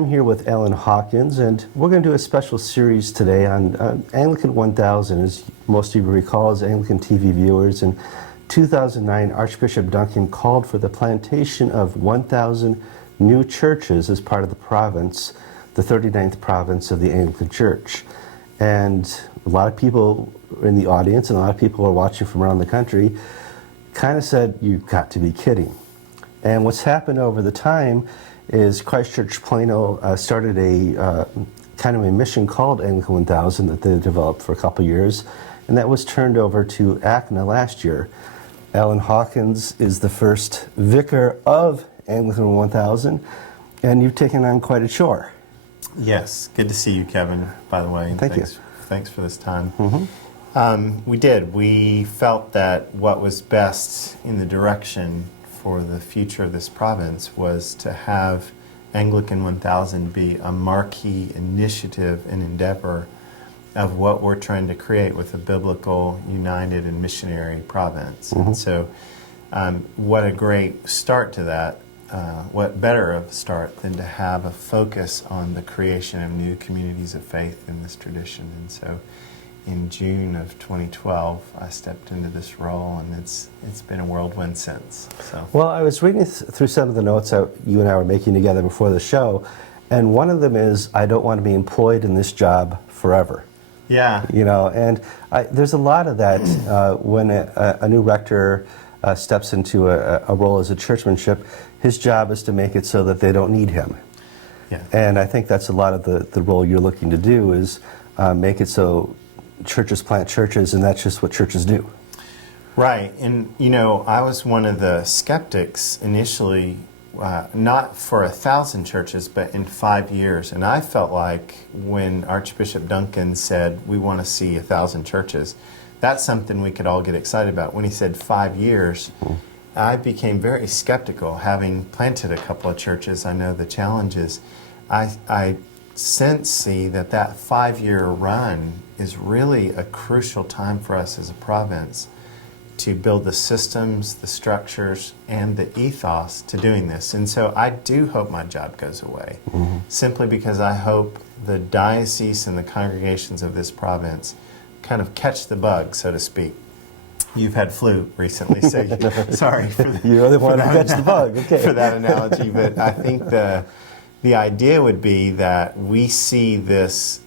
I'm here with Alan Hawkins, and we're going to do a special series today on Anglican 1000. As most of you recall, as AnglicanTV viewers, in 2009, Archbishop Duncan called for the plantation of 1,000 new churches as part of the province, the 39th province of the Anglican Church. And a lot of people in the audience and a lot of people who are watching from around the country kind of said, "You've got to be kidding." And what's happened over the time is Christchurch Plano started a kind of a mission called Anglican 1000 that they developed for a couple years, and that was turned over to ACNA last year. Alan Hawkins is the first vicar of Anglican 1000, and you've taken on quite a chore. Yes, good to see you, Kevin, by the way. Thank you. Thanks for this time. Mm-hmm. We did. We felt that what was best in the direction for the future of this province was to have Anglican 1000 be a marquee initiative and endeavor of what we're trying to create with a biblical, united, and missionary province. Mm-hmm. And so what a great start to that. What better of a start than to have a focus on the creation of new communities of faith in this tradition. And so in June of 2012, I stepped into this role, and it's been a whirlwind since. So. Well, I was reading through some of the notes that you and I were making together before the show, and one of them is, I don't want to be employed in this job forever. Yeah. You know, and there's a lot of that when a new rector steps into a role as a churchmanship. His job is to make it so that they don't need him. Yeah. And I think that's a lot of the role you're looking to do, is make it so churches plant churches, and that's just what churches do. Right. And, you know, I was one of the skeptics initially, not for 1,000 churches, but in 5 years. And I felt like when Archbishop Duncan said, we want to see 1,000 churches, that's something we could all get excited about. When he said 5 years, I became very skeptical. Having planted a couple of churches, I know the challenges. I see that 5-year run is really a crucial time for us as a province to build the systems, the structures, and the ethos to doing this. And so I do hope my job goes away, simply because I hope the diocese and the congregations of this province kind of catch the bug, so to speak. You've had flu recently, so sorry for You really wanted to catch the bug, okay. for that analogy, but I think the idea would be that we see this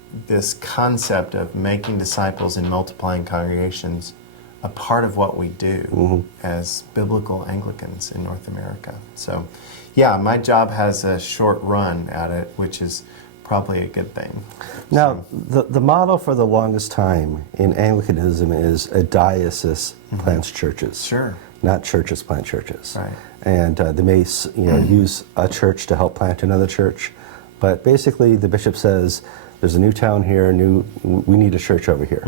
concept of making disciples and multiplying congregations a part of what we do as biblical Anglicans in North America. So, yeah, my job has a short run at it, which is probably a good thing. Now, the model for the longest time in Anglicanism is a diocese plants churches. Sure. Not churches plant churches. Right. And they may use a church to help plant another church. But basically, the bishop says, there's a new town here, we need a church over here.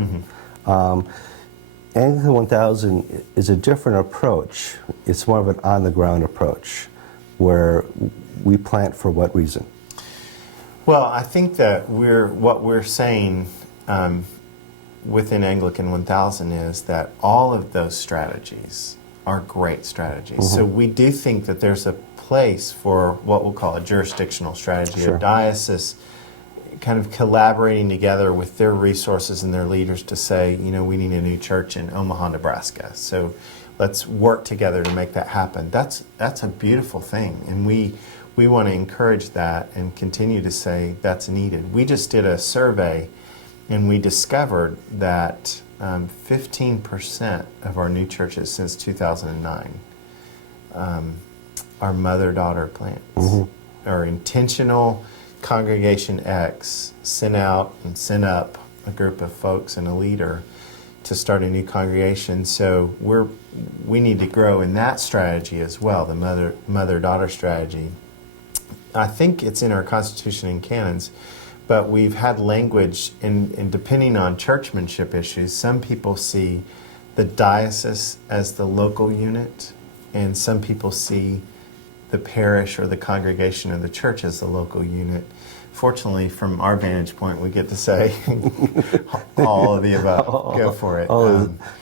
Anglican 1000 is a different approach. It's more of an on-the-ground approach, where we plant for what reason? Well, I think that what we're saying within Anglican 1000 is that all of those strategies are great strategies. So we do think that there's a place for what we'll call a jurisdictional strategy, Sure. a diocese kind of collaborating together with their resources and their leaders to say, you know, we need a new church in Omaha, Nebraska. So let's work together to make that happen. That's a beautiful thing, and we want to encourage that and continue to say that's needed. We just did a survey, and we discovered that 15% of our new churches since 2009 are mother-daughter plants, or intentional Congregation X sent out and sent up a group of folks and a leader to start a new congregation. So we need to grow in that strategy as well, the mother-daughter strategy. I think it's in our Constitution and canons, but we've had language, and depending on churchmanship issues, some people see the diocese as the local unit, and some people see the parish or the congregation or the church as the local unit. Fortunately, from our vantage point, we get to say all of the above. Go for it.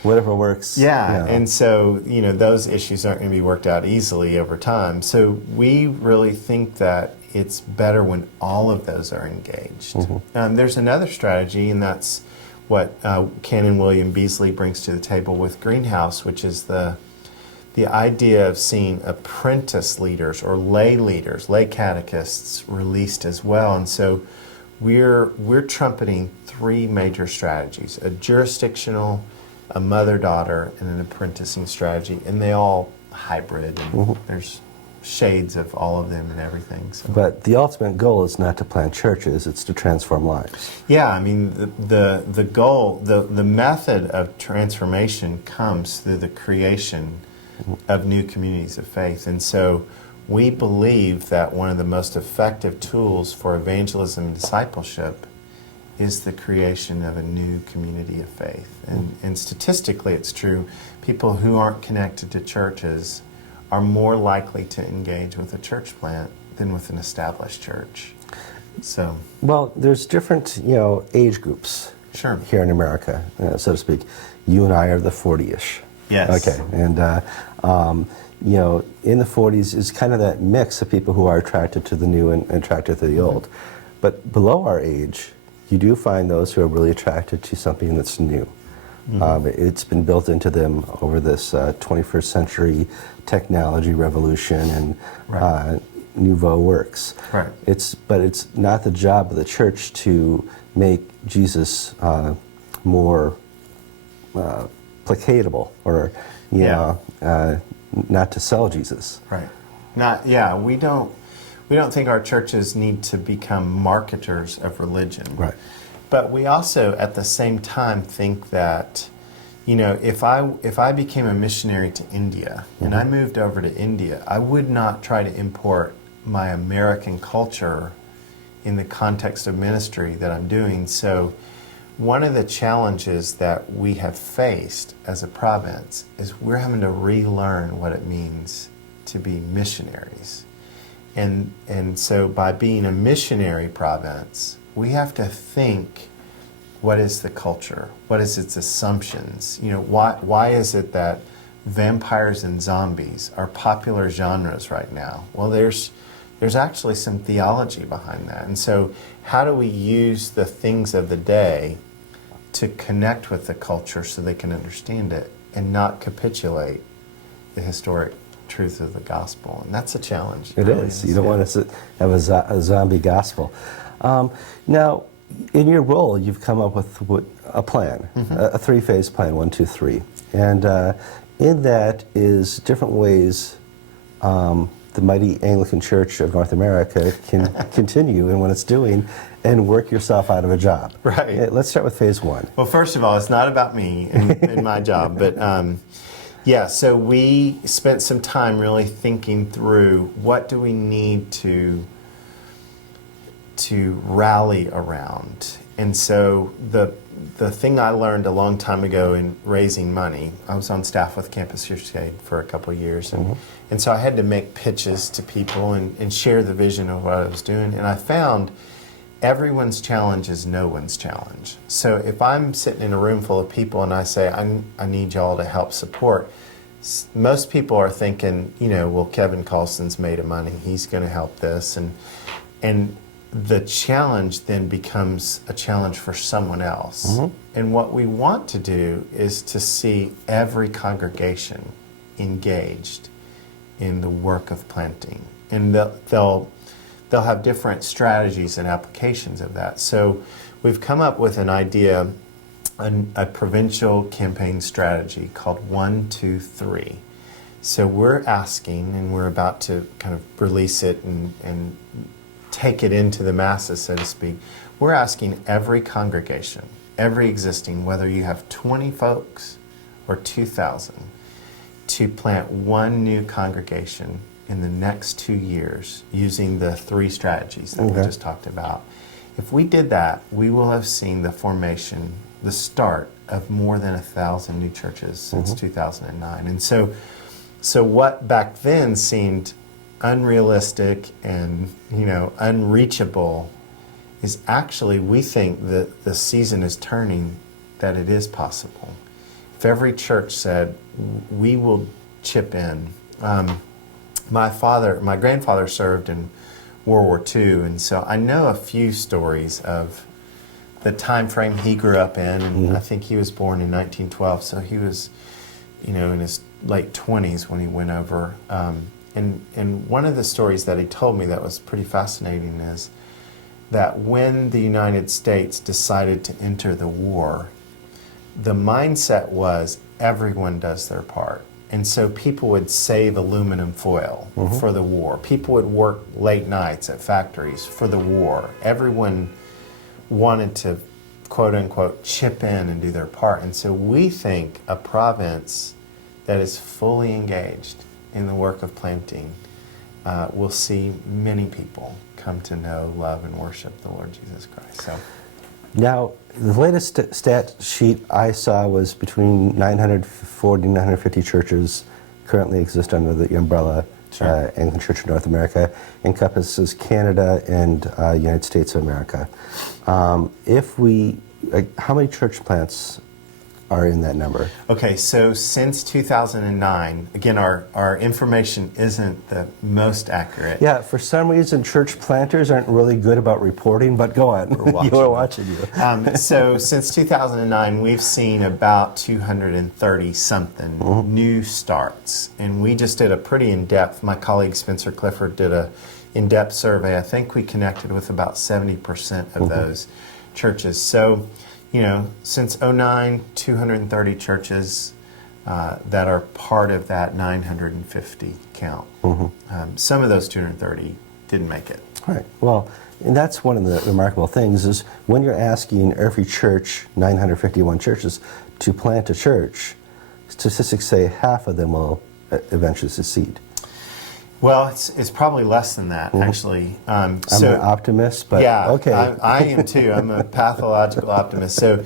Whatever works. Yeah, and so, those issues aren't going to be worked out easily over time. So we really think that it's better when all of those are engaged. There's another strategy, and that's what Canon William Beasley brings to the table with Greenhouse, which is the idea of seeing apprentice leaders or lay leaders, lay catechists released as well. And so we're trumpeting three major strategies: a jurisdictional, a mother-daughter, and an apprenticing strategy, and they all hybrid, and there's shades of all of them and everything. So. But the ultimate goal is not to plant churches, it's to transform lives. Yeah, I mean, the goal, the method of transformation comes through the creation of new communities of faith. And so we believe that one of the most effective tools for evangelism and discipleship is the creation of a new community of faith. And statistically, it's true, people who aren't connected to churches are more likely to engage with a church plant than with an established church. So, well, there's different, age groups sure. here in America, so to speak. You and I are the 40-ish. Yes. Okay, and in the 40s is kind of that mix of people who are attracted to the new and attracted to the old. But below our age, you do find those who are really attracted to something that's new. It's been built into them over this 21st century technology revolution and right. nouveau works. Right. But it's not the job of the church to make Jesus more placatable or not to sell Jesus. Right. We don't think our churches need to become marketers of religion. Right. But we also, at the same time, think that, if I became a missionary to India and I moved over to India, I would not try to import my American culture in the context of ministry that I'm doing. So one of the challenges that we have faced as a province is we're having to relearn what it means to be missionaries. And so by being a missionary province, we have to think, what is the culture? What is its assumptions? Why is it that vampires and zombies are popular genres right now? Well, there's actually some theology behind that. And so how do we use the things of the day to connect with the culture so they can understand it and not capitulate the historic truth of the gospel? And that's a challenge. It is. You don't want to have a zombie gospel. Now, in your role, you've come up with a plan, a three-phase plan, 1, 2, 3. And in that is different ways the mighty Anglican Church of North America can continue in what it's doing and work yourself out of a job. Right. Let's start with phase 1. Well, first of all, it's not about me and my job, but so we spent some time really thinking through what do we need to rally around. And so the thing I learned a long time ago in raising money, I was on staff with Campus Crusade for a couple of years, and so I had to make pitches to people and share the vision of what I was doing. And I found everyone's challenge is no one's challenge. So if I'm sitting in a room full of people and I say, I need y'all to help support, most people are thinking, well, Kevin Carlson's made of money, he's going to help this. And the challenge then becomes a challenge for someone else. And what we want to do is to see every congregation engaged in the work of planting. And they'll have different strategies and applications of that. So we've come up with an idea, a provincial campaign strategy called 1, 2, 3. So we're asking, and we're about to kind of release it and take it into the masses, so to speak. We're asking every congregation, every existing, whether you have 20 folks or 2,000, to plant one new congregation in the next 2 years using the 3 strategies that we just talked about. If we did that, we will have seen the formation, the start of more than 1,000 new churches since 2009. And so what back then seemed unrealistic and unreachable is actually, we think that the season is turning, that it is possible. If every church said, we will chip in. My grandfather served in World War II, and so I know a few stories of the time frame he grew up in, and I think he was born in 1912, so he was, in his late 20s when he went over. And one of the stories that he told me that was pretty fascinating is that when the United States decided to enter the war, the mindset was everyone does their part. And so people would save aluminum foil for the war. People would work late nights at factories for the war. Everyone wanted to, quote unquote, chip in and do their part. And so we think a province that is fully engaged in the work of planting will see many people come to know, love, and worship the Lord Jesus Christ. So, now, the latest stat sheet I saw was between 940 and 950 churches currently exist under the umbrella Anglican Church of North America, encompasses Canada and United States of America. How many church plants are in that number? Okay, so since 2009, again, our information isn't the most accurate. Yeah, for some reason, church planters aren't really good about reporting, but go on. We're watching you. So since 2009, we've seen about 230-something new starts. And we just did a pretty in-depth, my colleague Spencer Clifford did a in-depth survey. I think we connected with about 70% of those churches. So, since 2009, 230 churches that are part of that 950 count. Some of those 230 didn't make it. Right. Well, and that's one of the remarkable things is when you're asking every church, 951 churches, to plant a church, statistics say half of them will eventually succeed. Well, it's probably less than that, actually. I'm an optimist, but yeah, okay. I am too. I'm a pathological optimist. So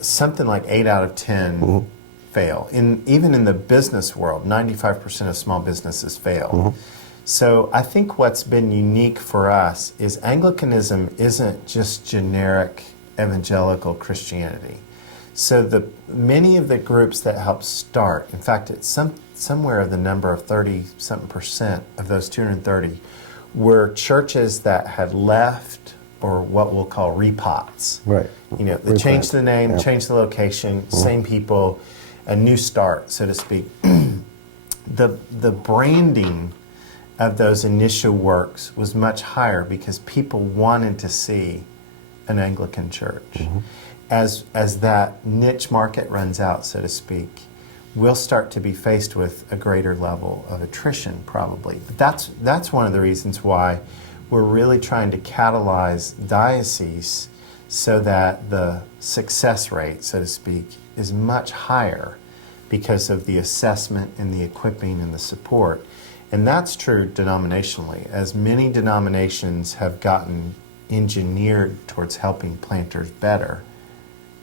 something like 8 out of 10 fail. Even in the business world, 95% of small businesses fail. So I think what's been unique for us is Anglicanism isn't just generic evangelical Christianity. So many of the groups that help start, in fact, it's somewhere the number of 30-something% of those 230 were churches that had left, or what we'll call repots. Right. They changed the name, changed the location, same people, a new start, so to speak. The branding of those initial works was much higher because people wanted to see an Anglican church. As that niche market runs out, so to speak, we'll start to be faced with a greater level of attrition, probably. But that's one of the reasons why we're really trying to catalyze dioceses so that the success rate, so to speak, is much higher because of the assessment and the equipping and the support. And that's true denominationally. As many denominations have gotten engineered towards helping planters better,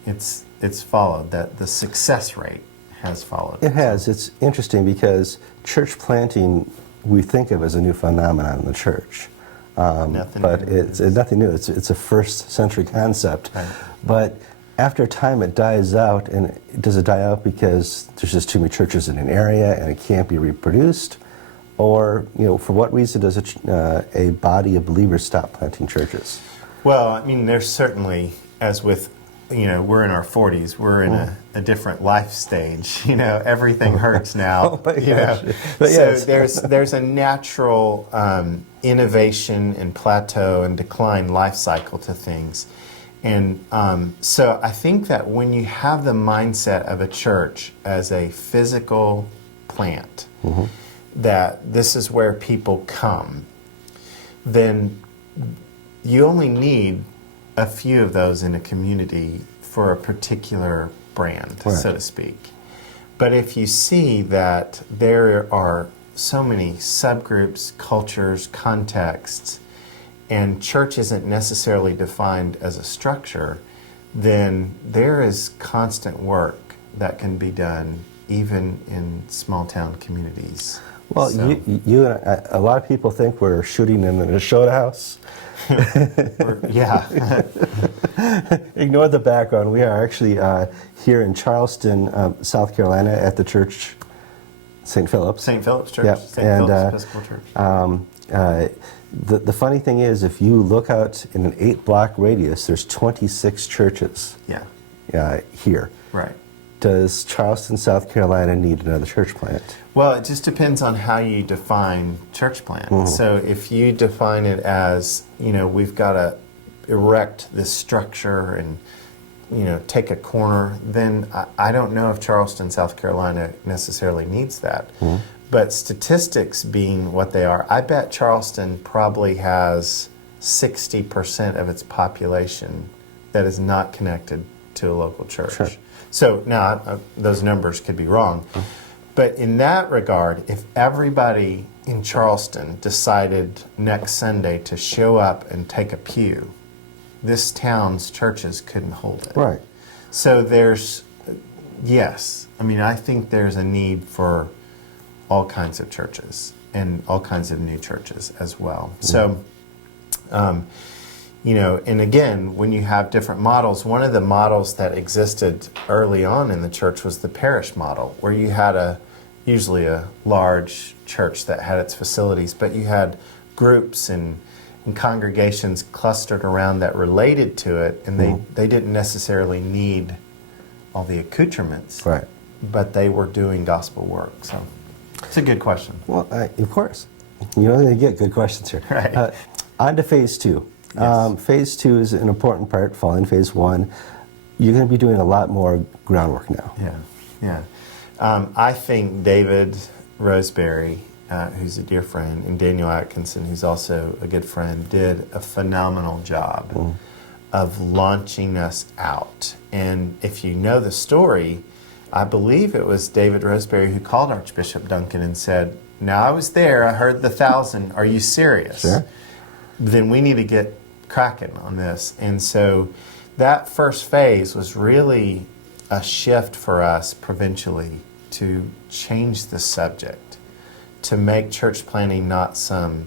it's followed, that the success rate has followed. It has. It's interesting because church planting we think of as a new phenomenon in the church. But it's nothing new. It's a first century concept. Right. But after a time it dies out, and does it die out because there's just too many churches in an area and it can't be reproduced? Or, for what reason does a body of believers stop planting churches? Well, I mean, there's certainly, as with, we're in our 40s, we're in a different life stage. Everything hurts now. Oh my gosh. But so yes. there's a natural innovation and plateau and decline life cycle to things. And so I think that when you have the mindset of a church as a physical plant, that this is where people come, then you only need a few of those in a community for a particular brand, right, so to speak. But if you see that there are so many subgroups, cultures, contexts, and church isn't necessarily defined as a structure, then there is constant work that can be done even in small town communities. Well, So, a lot of people think we're shooting in a show house. yeah. Ignore the background. We are actually here in Charleston, South Carolina, at the church St. Philip's. St. Philip's Church, Yep. St. And, Philip's Episcopal Church. The funny thing is, if you look out in an 8-block radius, there's 26 churches here. Right. Does Charleston, South Carolina need another church plant? Well, it just depends on how you define church plant. So if you define it as, we've got to erect this structure and, take a corner, then I don't know if Charleston, South Carolina necessarily needs that. But statistics being what they are, I bet Charleston probably has 60% of its population that is not connected to a local church. Sure. So now those numbers could be wrong. But in that regard, if everybody in Charleston decided next Sunday to show up and take a pew, this town's churches couldn't hold it. Right. So yes, I think there's a need for all kinds of churches and all kinds of new churches as well. So, and again, when you have different models, one of the models that existed early on in the church was the parish model, where you had usually a large church that had its facilities, but you had groups and congregations clustered around that related to it, and they didn't necessarily need all the accoutrements, Right. but they were doing gospel work. So it's a good question. Well, of course. You're only going to get good questions here. Right. On to phase 2. Yes. Phase 2 is an important part following phase 1. You're going to be doing a lot more groundwork now. Yeah. I think David Roseberry, who's a dear friend, and Daniel Atkinson, who's also a good friend, did a phenomenal job of launching us out. And if you know the story, I believe it was David Roseberry who called Archbishop Duncan and said, "Now I was there, I heard the 1,000, are you serious? Sure. Then we need to get cracking on this." And so that first phase was really a shift for us provincially to change the subject, to make church planting not some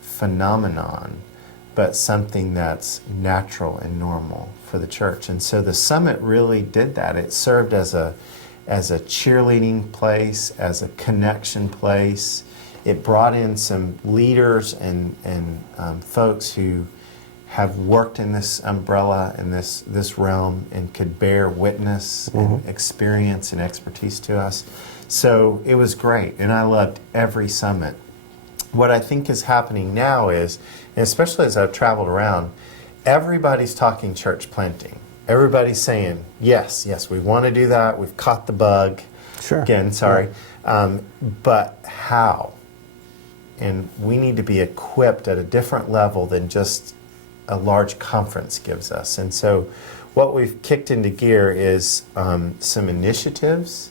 phenomenon, but something that's natural and normal for the church. And so the summit really did that. It served as a cheerleading place, as a connection place. It brought in some leaders and folks who have worked in this umbrella, in this realm, and could bear witness and experience and expertise to us. So it was great, and I loved every summit. What I think is happening now is, and especially as I've traveled around, everybody's talking church planting. Everybody's saying, yes, we want to do that. We've caught the bug. Sure. Again, sorry. But how? And we need to be equipped at a different level than just a large conference gives us. And so what we've kicked into gear is some initiatives,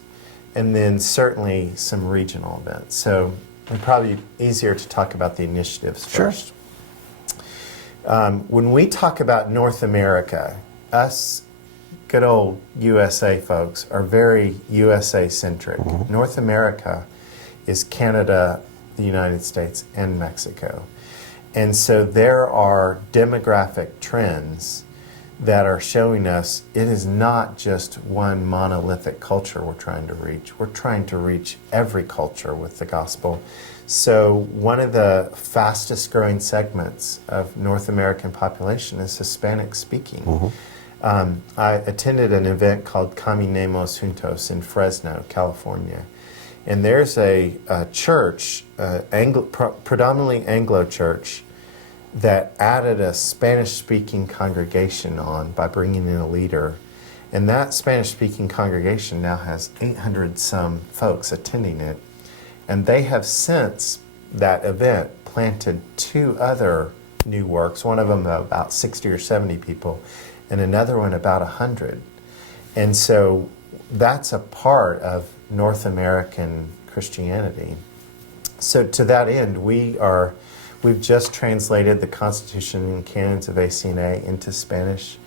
and then certainly some regional events. So it'd probably be easier to talk about the initiatives first. Sure. When we talk about North America, us good old USA folks are very USA-centric. North America is Canada, the United States, and Mexico. And so there are demographic trends that are showing us it is not just one monolithic culture we're trying to reach. We're trying to reach every culture with the gospel. So one of the fastest growing segments of North American population is Hispanic speaking. I attended an event called Caminemos Juntos in Fresno, California. And there's a church, predominantly Anglo church, that added a Spanish-speaking congregation on by bringing in a leader. And that Spanish-speaking congregation now has 800-some folks attending it. And they have since that event planted 2 other new works, one of them about 60 or 70 people, and another one about 100. And so that's a part of North American Christianity. So to that end, we've just translated the Constitution and Canons of ACNA into Spanish.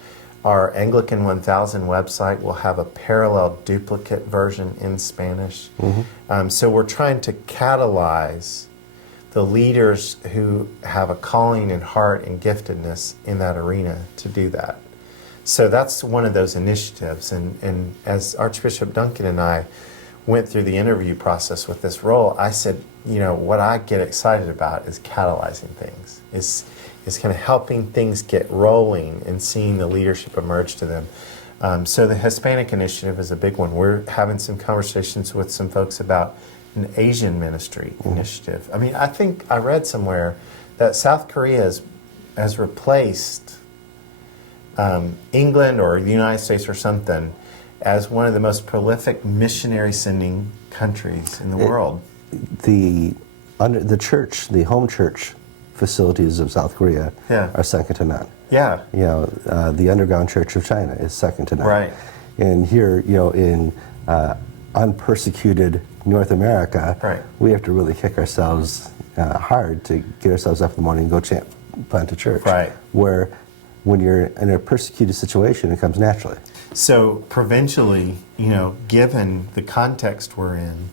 Our Anglican 1000 website will have a parallel duplicate version in Spanish. So we're trying to catalyze the leaders who have a calling and heart and giftedness in that arena to do that. So that's one of those initiatives. And as Archbishop Duncan and I went through the interview process with this role, I said, what I get excited about is catalyzing things, is kind of helping things get rolling and seeing the leadership emerge to them. So the Hispanic initiative is a big one. We're having some conversations with some folks about an Asian ministry initiative. I mean, I think I read somewhere that South Korea has replaced England or the United States or something as one of the most prolific missionary sending countries in the world. The church, the home church facilities of South Korea are second to none. Yeah. The underground church of China is second to none. Right. And here, in unpersecuted North America, we have to really kick ourselves hard to get ourselves up in the morning and go plant a church. Right. Where when you're in a persecuted situation, it comes naturally. So provincially, given the context we're in,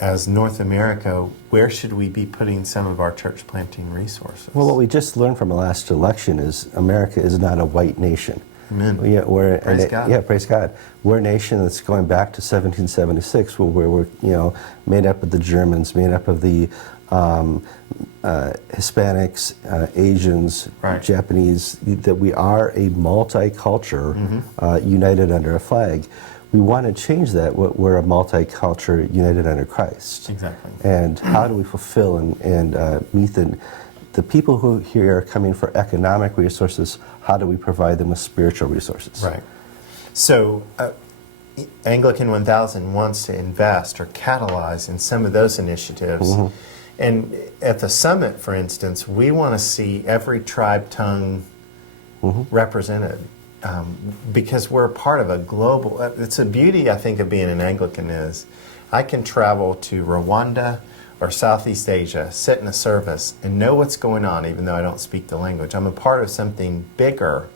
as North America, where should we be putting some of our church planting resources? Well, what we just learned from the last election is America is not a white nation. Amen. Praise God. Yeah, praise God. We're a nation that's going back to 1776, where we're made up of the Germans, made up of the Hispanics, Asians, Japanese. That we are a multicultural, united under a flag. We want to change that. We're a multicultural, united under Christ. Exactly. And how do we fulfill and meet the people who here are coming for economic resources? How do we provide them with spiritual resources? Right. So Anglican 1000 wants to invest or catalyze in some of those initiatives. And at the summit, for instance, we want to see every tribe tongue represented. Because we're a part of a global, it's a beauty, I think, of being an Anglican is I can travel to Rwanda or Southeast Asia, sit in a service, and know what's going on even though I don't speak the language. I'm a part of something bigger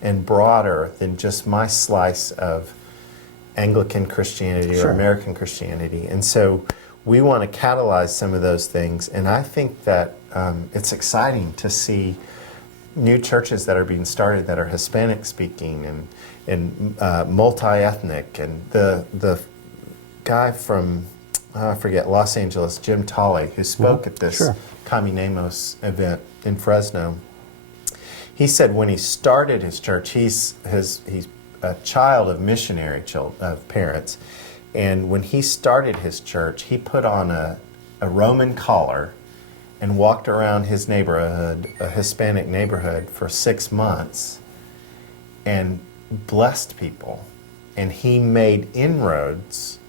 and broader than just my slice of Anglican Christianity or American Christianity. And so we want to catalyze some of those things. And I think that it's exciting to see new churches that are being started that are Hispanic speaking and multi-ethnic, and the guy from I forget, Los Angeles, Jim Tolley, who spoke at this Caminemos event in Fresno, he said when he started his church, he's a child of missionary parents, and when he started his church, he put on a Roman collar and walked around his neighborhood, a Hispanic neighborhood, for 6 months and blessed people. And he made inroads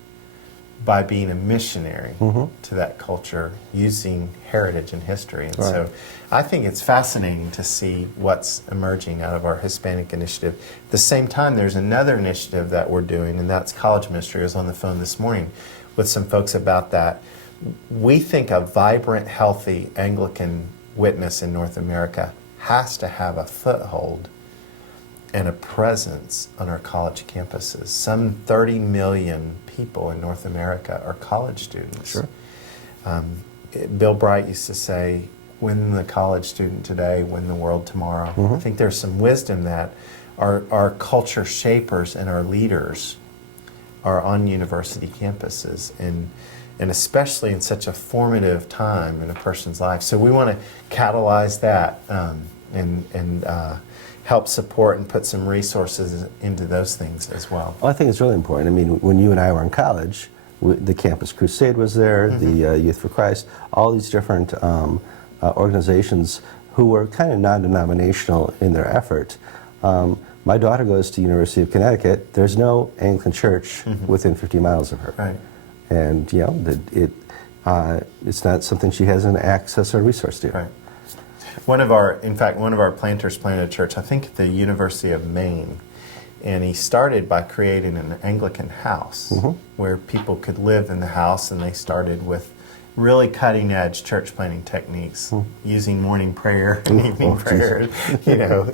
by being a missionary to that culture using heritage and history. And so I think it's fascinating to see what's emerging out of our Hispanic initiative. At the same time, there's another initiative that we're doing, and that's college ministry. I was on the phone this morning with some folks about that. We think a vibrant, healthy Anglican witness in North America has to have a foothold and a presence on our college campuses. Some 30 million people in North America are college students. Bill Bright used to say, win the college student today, win the world tomorrow. I think there's some wisdom that our culture shapers and our leaders are on university campuses, and especially in such a formative time in a person's life. So we want to catalyze that and help support and put some resources into those things as well. Well, I think it's really important. I mean, when you and I were in college, the Campus Crusade was there, the Youth for Christ, all these different organizations who were kind of non-denominational in their effort. My daughter goes to University of Connecticut. There's no Anglican church within 50 miles of her. Right. And it's not something she has an access or resource to. Right. One of our planters planted a church, I think at the University of Maine, and he started by creating an Anglican house where people could live in the house, and they started with really cutting edge church planting techniques, using morning prayer and evening prayer,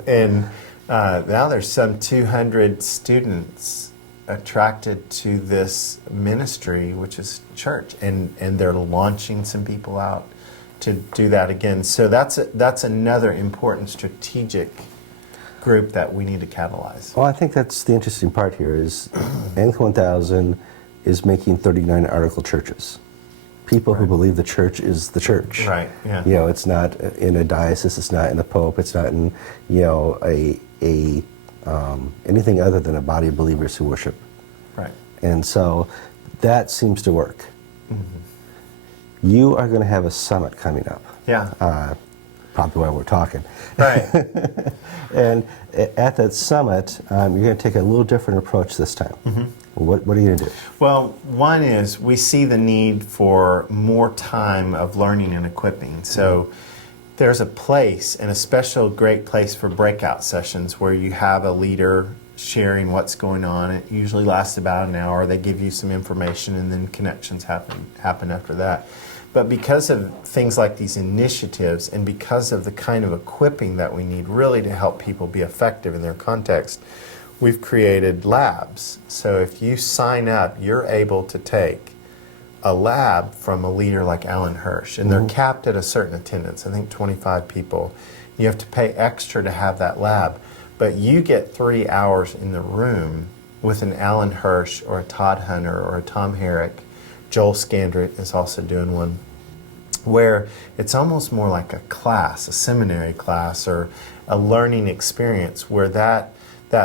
and now there's some 200 students attracted to this ministry, which is church, and they're launching some people out to do that again. So that's another important strategic group that we need to catalyze. Well, I think that's the interesting part here is Anglican 1000 is making 39 article churches. People who believe the church is the church. Right, yeah. You know, it's not in a diocese, it's not in a pope, it's not in, you know, anything other than a body of believers who worship. Right. And so that seems to work. You are going to have a summit coming up. Yeah. Probably why we're talking. Right. And at that summit, you're going to take a little different approach this time. What are you going to do? Well, one is we see the need for more time of learning and equipping. So there's a place, and a special great place for breakout sessions where you have a leader sharing what's going on. It usually lasts about an hour. They give you some information, and then connections happen after that. But because of things like these initiatives, and because of the kind of equipping that we need really to help people be effective in their context, we've created labs. So if you sign up, you're able to take a lab from a leader like Alan Hirsch, and they're capped at a certain attendance, I think 25 people. You have to pay extra to have that lab, but you get 3 hours in the room with an Alan Hirsch or a Todd Hunter or a Tom Herrick. Joel Scandrett is also doing one, where it's almost more like a class, a seminary class, or a learning experience where that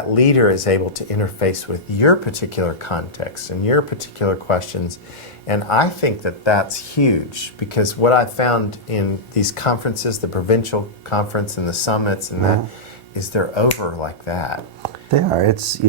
leader is able to interface with your particular context and your particular questions. And I think that that's huge, because what I've found in these conferences, the provincial conference and the summits and that, is they're over like that. They are. It's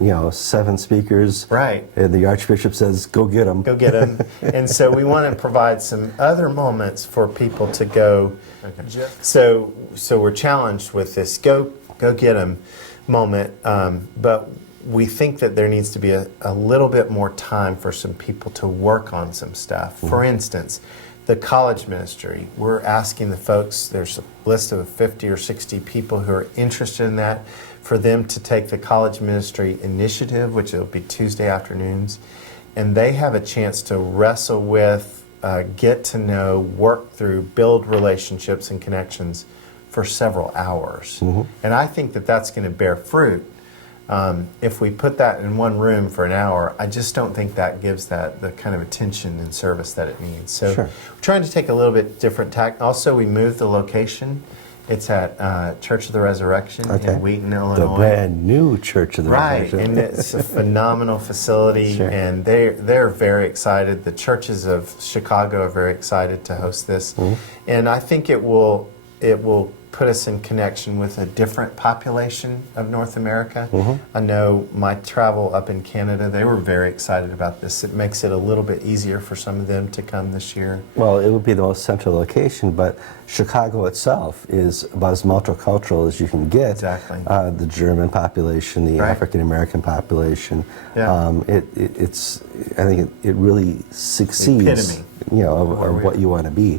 you know, 7 speakers. Right. And the Archbishop says, go get them. Go get them. And so we want to provide some other moments for people to go. Okay. So we're challenged with this go get them moment, but we think that there needs to be a little bit more time for some people to work on some stuff. For instance, the college ministry, we're asking the folks, there's a list of 50 or 60 people who are interested in that, for them to take the college ministry initiative, which will be Tuesday afternoons, and they have a chance to wrestle with, get to know, work through, build relationships and connections for several hours. And I think that that's going to bear fruit. If we put that in one room for an hour, I just don't think that gives that the kind of attention and service that it needs. So we're trying to take a little bit different tack. Also, we moved the location. It's at Church of the Resurrection in Wheaton, Illinois. The brand new Church of the Resurrection. Right, and it's a phenomenal facility, and they're very excited. The churches of Chicago are very excited to host this, and I think it will put us in connection with a different population of North America. I know my travel up in Canada, they were very excited about this. It makes it a little bit easier for some of them to come this year. Well, it would be the most central location, but Chicago itself is about as multicultural as you can get. Exactly. The German population, the African American population. It's I think it really succeeds. Epitome. You know, of what you want to be.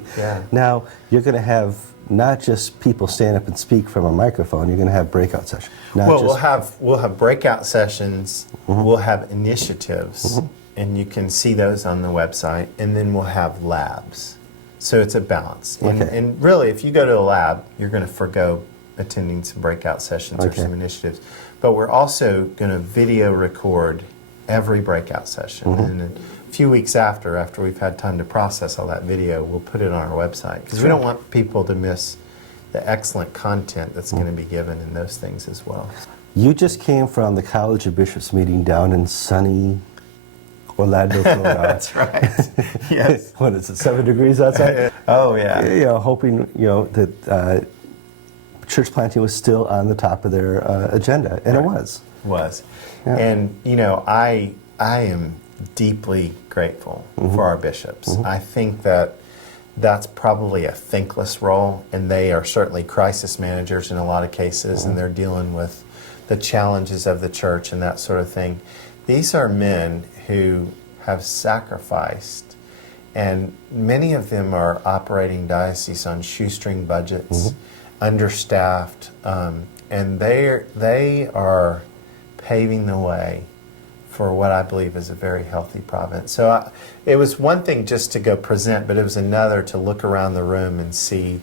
Now you're going to have not just people stand up and speak from a microphone. You're going to have breakout sessions. We'll have breakout sessions. We'll have initiatives, and you can see those on the website. And then we'll have labs. So it's a balance. And really, if you go to a lab, you're going to forgo attending some breakout sessions or some initiatives. But we're also going to video record every breakout session. And a few weeks after we've had time to process all that video, we'll put it on our website, because we don't want people to miss the excellent content that's going to be given in those things as well. You just came from the College of Bishops meeting down in sunny Orlando, Florida. That's right. Yes. What is it, 7 degrees outside? Oh, yeah. You know, hoping, you know, that church planting was still on the top of their agenda, and it was. Yeah. And, you know, I am deeply grateful for our bishops. I think that that's probably a thankless role, and they are certainly crisis managers in a lot of cases, and they're dealing with the challenges of the church and that sort of thing. These are men who have sacrificed, and many of them are operating dioceses on shoestring budgets, understaffed, and they are paving the way for what I believe is a very healthy province. So it was one thing just to go present, but it was another to look around the room and see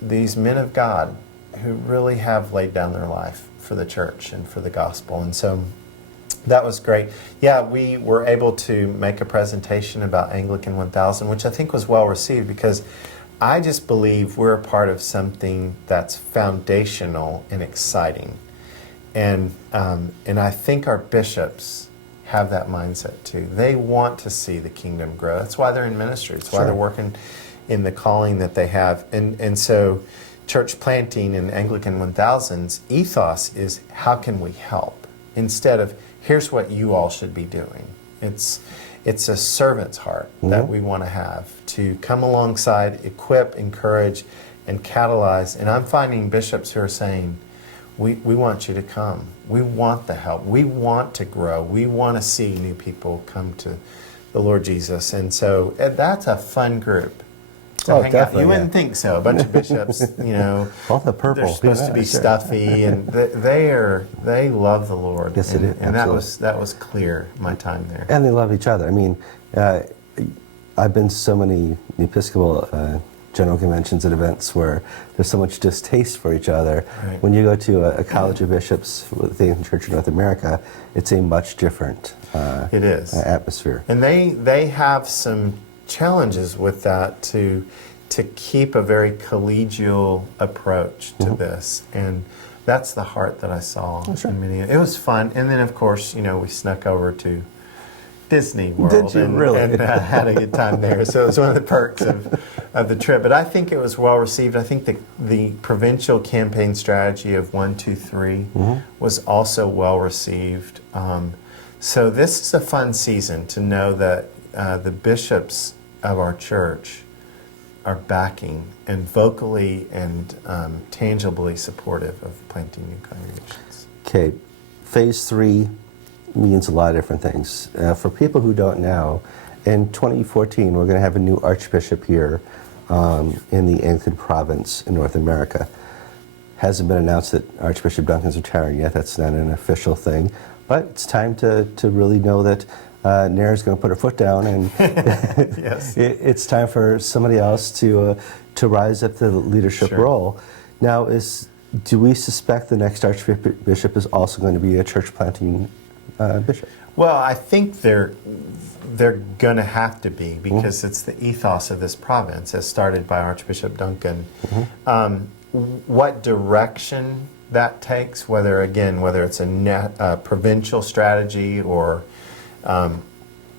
these men of God who really have laid down their life for the church and for the gospel. And so That was great. Yeah, we were able to make a presentation about Anglican 1000, which I think was well received because I just believe we're a part of something that's foundational and exciting. And I think our bishops have that mindset too. They want to see the kingdom grow. That's why they're in ministry. That's why they're working in the calling that they have. And so church planting in Anglican 1000's ethos is how can we help? Instead of here's what you all should be doing. It's a servant's heart that we want to have to come alongside, equip, encourage, and catalyze. And I'm finding bishops who are saying, we want you to come. We want the help. We want to grow. We want to see new people come to the Lord Jesus. And so that's a fun group to hang out. You wouldn't think so. A bunch of bishops, all the purple. They're supposed to be stuffy, and they love the Lord. Yes, and, it is. And that was clear my time there. And they love each other. I mean, I've been to so many Episcopal general conventions and events where there's so much distaste for each other. Right. When you go to a college of bishops with the Anglican Church of North America, it's a much different it is. Atmosphere. And they have some challenges with that to keep a very collegial approach to this, and that's the heart that I saw in many. It was fun, and then of course we snuck over to Disney World. Did you really? And had a good time there. So it was one of the perks of the trip. But I think it was well received. I think the provincial campaign strategy of 1, 2, 3 was also well received. So this is a fun season to know that the bishops of our church are backing and vocally and tangibly supportive of planting new congregations. Okay, phase 3 means a lot of different things. For people who don't know, in 2014 we're going to have a new Archbishop here in the Anglican province in North America. Hasn't been announced that Archbishop Duncan's retiring yet. That's not an official thing. But it's time to really know that Nair's going to put her foot down, and Yes. it's time for somebody else to rise up to the leadership role. Now, do we suspect the next Archbishop is also going to be a church planting bishop? Well, I think they're going to have to be, because it's the ethos of this province, as started by Archbishop Duncan. What direction that takes, whether it's a provincial strategy or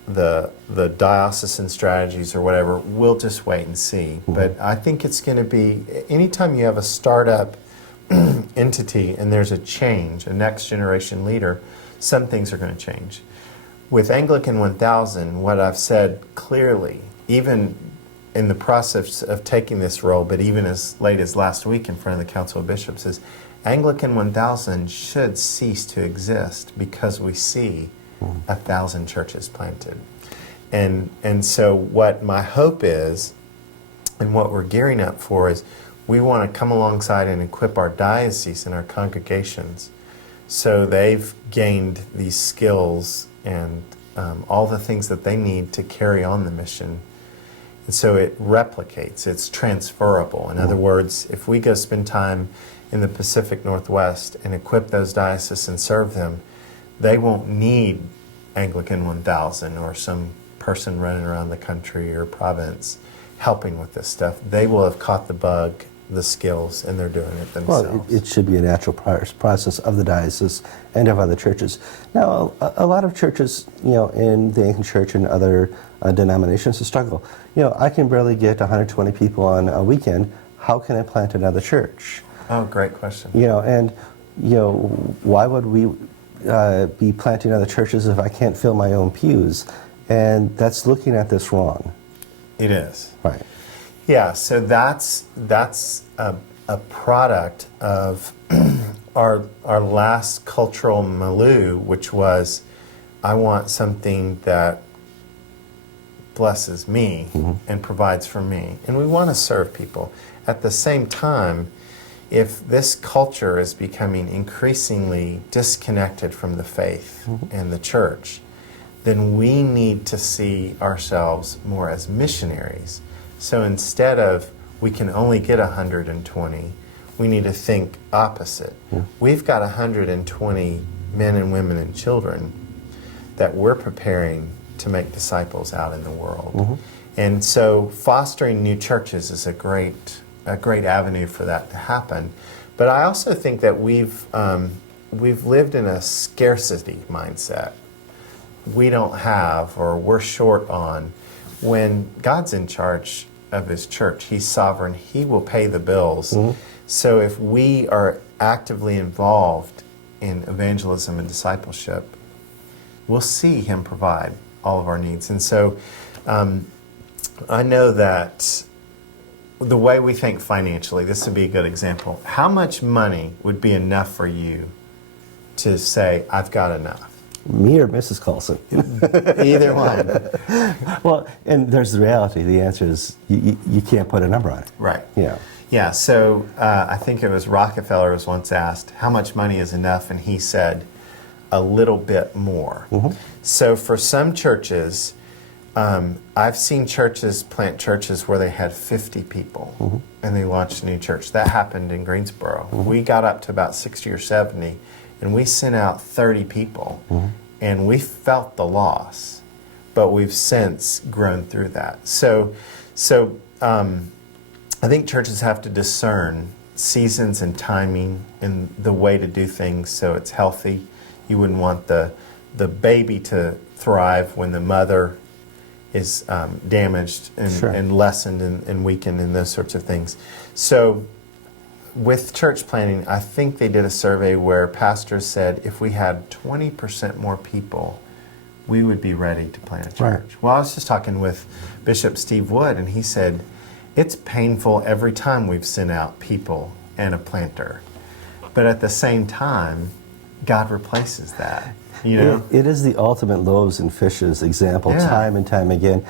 the diocesan strategies or whatever, we'll just wait and see. But I think it's going to be, anytime you have a startup entity and there's a change, a next generation leader, some things are going to change. With Anglican 1000, what I've said clearly, even in the process of taking this role, but even as late as last week in front of the Council of Bishops, is Anglican 1000 should cease to exist because we see 1,000 churches planted. And so what my hope is, and what we're gearing up for, is we want to come alongside and equip our dioceses and our congregations so they've gained these skills and all the things that they need to carry on the mission. And so it replicates, it's transferable. In other words, if we go spend time in the Pacific Northwest and equip those dioceses and serve them, they won't need Anglican 1000 or some person running around the country or province helping with this stuff. They will have caught the bug, the skills, and they're doing it themselves. Well, it should be a natural process of the diocese and of other churches. Now, a lot of churches, in the Anglican Church and other denominations struggle. I can barely get 120 people on a weekend. How can I plant another church? Oh, great question. Why would we be planting other churches if I can't fill my own pews? And that's looking at this wrong. It is. Right. Yeah, so that's a product of our last cultural milieu, which was, I want something that blesses me and provides for me. And we want to serve people. At the same time, if this culture is becoming increasingly disconnected from the faith and the church, then we need to see ourselves more as missionaries. So instead of we can only get 120, we need to think opposite. We've got 120 men and women and children that we're preparing to make disciples out in the world. And so fostering new churches is a great avenue for that to happen. But I also think that we've lived in a scarcity mindset. We don't have, or we're short on. When God's in charge of his church, he's sovereign, he will pay the bills. So if we are actively involved in evangelism and discipleship, we'll see him provide all of our needs. And so I know that the way we think financially, this would be a good example. How much money would be enough for you to say, I've got enough? Me or Mrs. Coulson? Either one. Well, and there's the reality. The answer is you can't put a number on it. Right. Yeah. Yeah, so I think it was Rockefeller was once asked, how much money is enough? And he said, a little bit more. So for some churches, I've seen churches plant churches where they had 50 people and they launched a new church. That happened in Greensboro. We got up to about 60 or 70 and we sent out 30 people and we felt the loss, but we've since grown through that. So I think churches have to discern seasons and timing and the way to do things so it's healthy. You wouldn't want the baby to thrive when the mother is damaged and lessened and weakened and those sorts of things. So with church planting, I think they did a survey where pastors said if we had 20% more people, we would be ready to plant a church. Right. Well, I was just talking with Bishop Steve Wood, and he said, it's painful every time we've sent out people and a planter. But at the same time, God replaces that. You know? It is the ultimate loaves and fishes example, time and time again.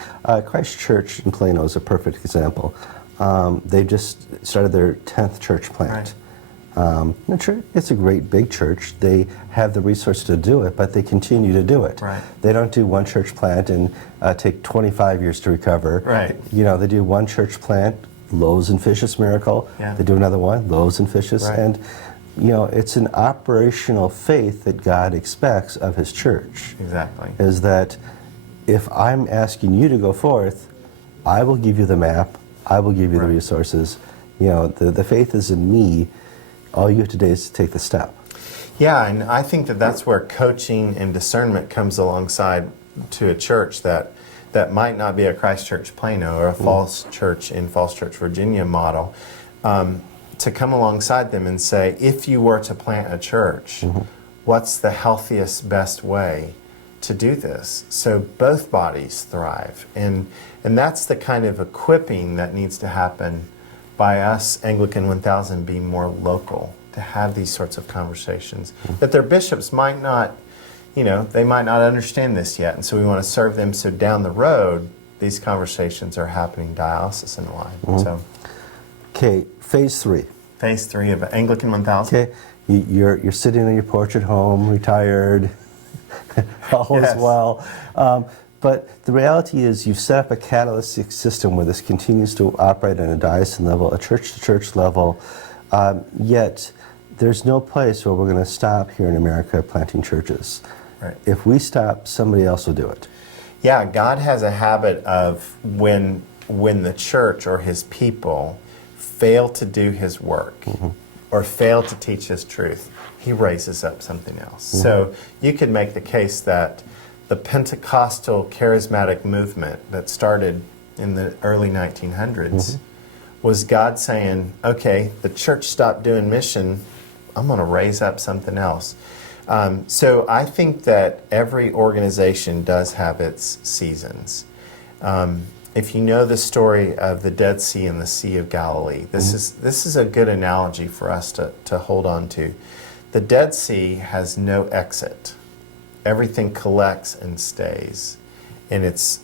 Christ Church in Plano is a perfect example. They just started their 10th church plant. It's a great big church. They have the resources to do it, but they continue to do it. Right. They don't do one church plant and take 25 years to recover. Right. You know, they do one church plant, loaves and fishes miracle. Yeah. They do another one, loaves and fishes. Right. And you know, it's an operational faith that God expects of his church. Exactly. Is that if I'm asking you to go forth, I will give you the map, I will give you the resources. You know, the faith is in me. All you have to do is to take the step. Yeah, and I think that that's where coaching and discernment comes alongside to a church that might not be a Christ Church Plano or a Falls Church in Falls Church, Virginia model. To come alongside them and say, if you were to plant a church, what's the healthiest, best way to do this so both bodies thrive? And that's the kind of equipping that needs to happen by us, Anglican 1000, being more local, to have these sorts of conversations. That their bishops might not, you know, they might not understand this yet, and so we want to serve them so down the road, these conversations are happening diocesan-wide. So. Okay, phase 3. Phase 3 of Anglican 1000. Okay, you're sitting on your porch at home, retired, all is well. But the reality is you've set up a catalytic system where this continues to operate on a diocesan level, a church-to-church level, yet there's no place where we're going to stop here in America planting churches. Right. If we stop, somebody else will do it. Yeah, God has a habit of when the church or his people fail to do his work or fail to teach his truth, he raises up something else. So you could make the case that the Pentecostal charismatic movement that started in the early 1900s was God saying, okay, the church stopped doing mission, I'm going to raise up something else. So I think that every organization does have its seasons. If you know the story of the Dead Sea and the Sea of Galilee, this is a good analogy for us to hold on to. The Dead Sea has no exit. Everything collects and stays. And it's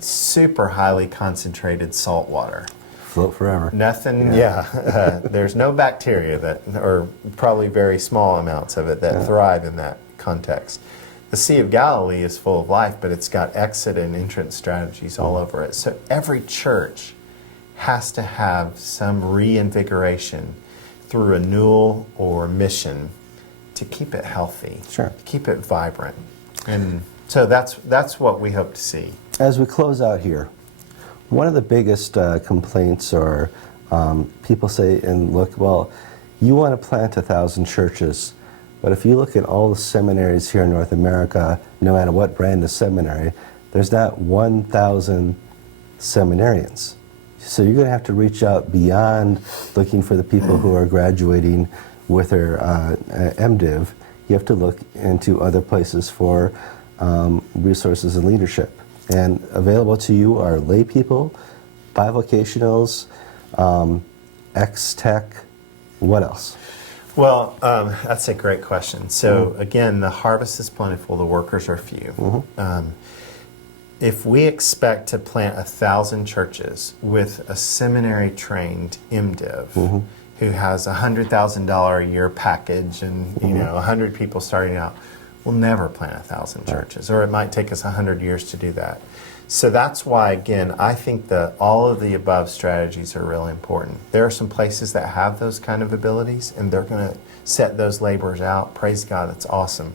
super highly concentrated salt water. Float forever. Nothing, there's no bacteria that, or probably very small amounts of it that thrive in that context. The Sea of Galilee is full of life, but it's got exit and entrance strategies all over it. So every church has to have some reinvigoration through renewal or mission to keep it healthy, Sure. keep it vibrant. And So that's what we hope to see. As we close out here, one of the biggest complaints or people say, and look, well, you want to plant 1,000 churches, but if you look at all the seminaries here in North America, no matter what brand of seminary, there's not 1,000 seminarians. So you're going to have to reach out beyond looking for the people who are graduating with their MDiv. You have to look into other places for resources and leadership. And available to you are lay people, bivocationals, ex-tech, what else? Well, that's a great question. So again, the harvest is plentiful, the workers are few. If we expect to plant 1,000 churches with a seminary-trained MDiv who has a $100,000 a year package and 100 people starting out, we'll never plant 1,000 churches, or it might take us 100 years to do that. So that's why, again, I think that all of the above strategies are really important. There are some places that have those kind of abilities, and they're going to set those laborers out. Praise God, that's awesome.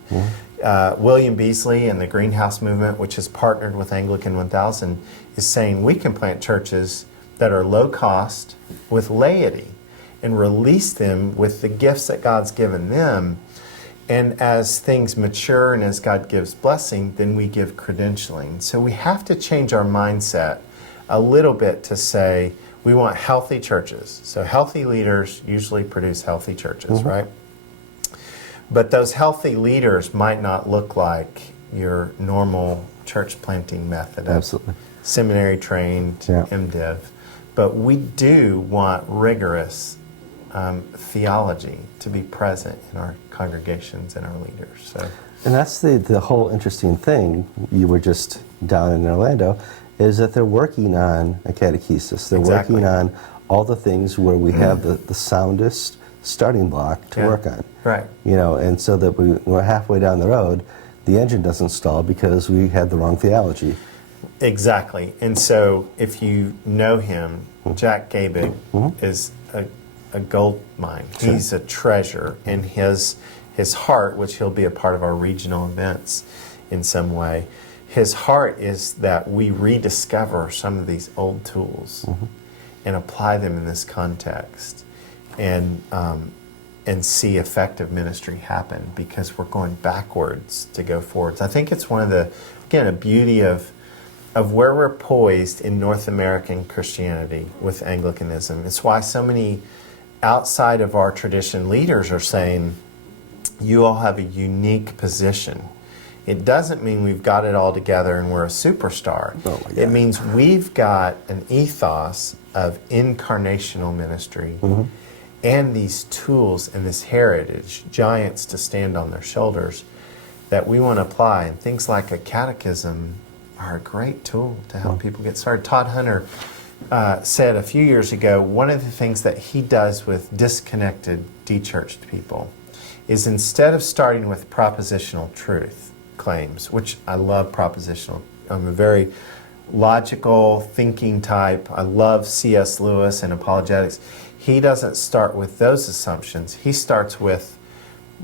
William Beasley and the Greenhouse Movement, which has partnered with Anglican 1000, is saying we can plant churches that are low cost with laity and release them with the gifts that God's given them. And as things mature and as God gives blessing, then we give credentialing. So we have to change our mindset a little bit to say we want healthy churches. So healthy leaders usually produce healthy churches, right? But those healthy leaders might not look like your normal church planting method. Absolutely. Seminary trained MDiv. But we do want rigorous theology to be present in our congregations and our leaders. So, and that's the whole interesting thing. You were just down in Orlando, is that they're working on a catechesis. They're working on all the things where we have the soundest starting block to work on. Right. And so that we're halfway down the road, the engine doesn't stall because we had the wrong theology. Exactly. And so if you know him, Jack Gabig is a gold mine. Sure. He's a treasure, and his heart, which he'll be a part of our regional events in some way, his heart is that we rediscover some of these old tools and apply them in this context and see effective ministry happen, because we're going backwards to go forwards. I think it's one of the, again, a beauty of where we're poised in North American Christianity with Anglicanism. It's why so many outside of our tradition leaders are saying, you all have a unique position. It doesn't mean we've got it all together and we're a superstar. Oh my God. It means we've got an ethos of incarnational ministry and these tools and this heritage, giants to stand on their shoulders, that we want to apply. And things like a catechism are a great tool to help people get started. Todd Hunter said a few years ago, one of the things that he does with disconnected, de-churched people is, instead of starting with propositional truth claims, which I love propositional, I'm a very logical thinking type, I love C.S. Lewis and apologetics, he doesn't start with those assumptions. He starts with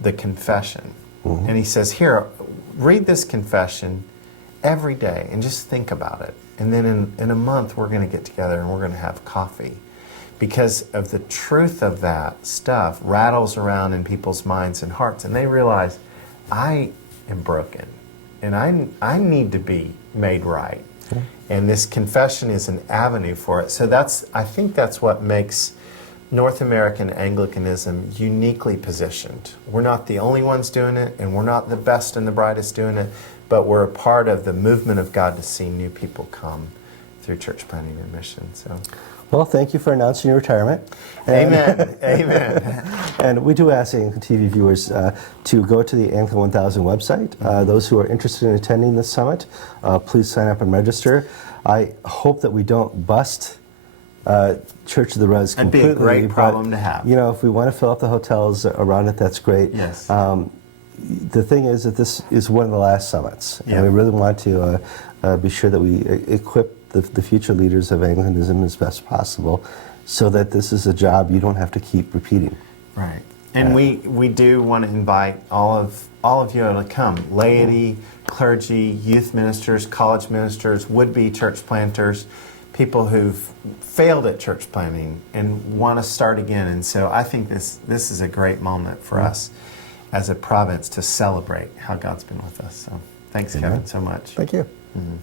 the confession. And he says, here, read this confession every day and just think about it. And then in a month, we're going to get together and we're going to have coffee. Because of the truth of that stuff rattles around in people's minds and hearts. And they realize, I am broken. And I need to be made right. And this confession is an avenue for it. So I think that's what makes North American Anglicanism uniquely positioned. We're not the only ones doing it, and we're not the best and the brightest doing it, but we're a part of the movement of God to see new people come through church planting and mission. So, well, thank you for announcing your retirement. Amen. Amen. And we do ask Anglican TV viewers to go to the Anglican 1000 website. Those who are interested in attending this summit, please sign up and register. I hope that we don't bust Church of the Res completely. That'd be a great problem to have. If we want to fill up the hotels around it, that's great. Yes. The thing is that this is one of the last summits, and we really want to be sure that we equip the future leaders of Anglicanism as best possible, so that this is a job you don't have to keep repeating. Right. And we do want to invite all of you to come. Laity, clergy, youth ministers, college ministers, would-be church planters, people who've failed at church planting and want to start again. And so I think this is a great moment for us as a province to celebrate how God's been with us. So thanks, Amen. Kevin, so much. Thank you. Mhm.